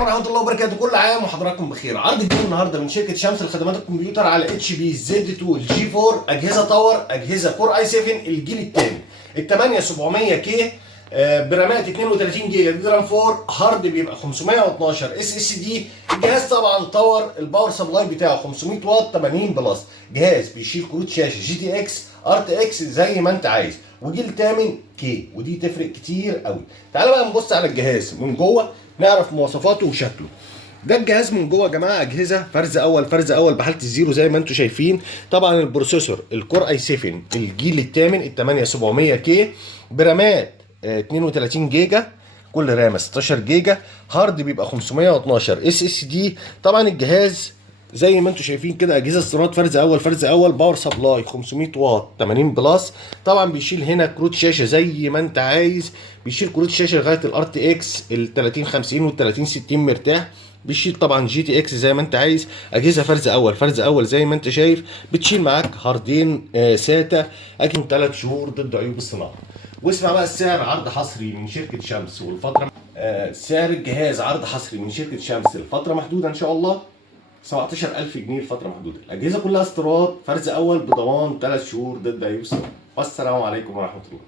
ورحمه الله وبركاته. كل عام وحضراتكم بخير. عرض جديد النهارده من شركه شمس لخدمات الكمبيوتر على اتش بي زد 2 الجي 4 اجهزه تاور، اجهزه كور اي 7 الجيل الثاني ال 8700 كي برامات 32 جيجا دي رام 4 هارد بيبقى 512 اس اس دي. الجهاز طبعا تاور، الباور سبلاي بتاعه 500 واط 80 بلس. جهاز بيشيل كروت شاشه جي تي اكس ار تي اكس زي ما انت عايز، وجيل 8 كي، ودي تفرق كتير قوي. تعالى بقى نبص على الجهاز من جوه نعرف مواصفاته وشكله. ده الجهاز من جوه يا جماعه، اجهزه فرز اول بحاله الزيرو زي ما انتم شايفين. طبعا البروسيسور الكور اي 7 الجيل الثامن ال 8700 كي برامات 32 جيجا، كل رامه 16 جيجا، هارد بيبقى 512 اس اس دي. طبعا الجهاز زي ما انتم شايفين كده اجهزه استيراد فرز اول باور سبلاي 500 واط 80 بلس. طبعا بيشيل هنا كروت شاشه زي ما انت عايز، بيشيل كروت شاشه لغايه الار تي اكس ال 3050 وال 3060 مرتاح. بيشيل طبعا جي تي اكس زي ما انت عايز. اجهزه فرز اول زي ما انت شايف. بتشيل معاك هاردين ساتا اجل 3 شهور ضد عيوب الصناعه. واسمع بقى السعر، عرض حصري من شركه شمس والفتره سعر الجهاز عرض حصري من شركه شمس الفتره محدوده ان شاء الله 17000 جنيه لفتره محدوده. الاجهزه كلها استيراد فرز اول بضمان 3 شهور ضد عيوب الصناعه. والسلام عليكم ورحمه الله.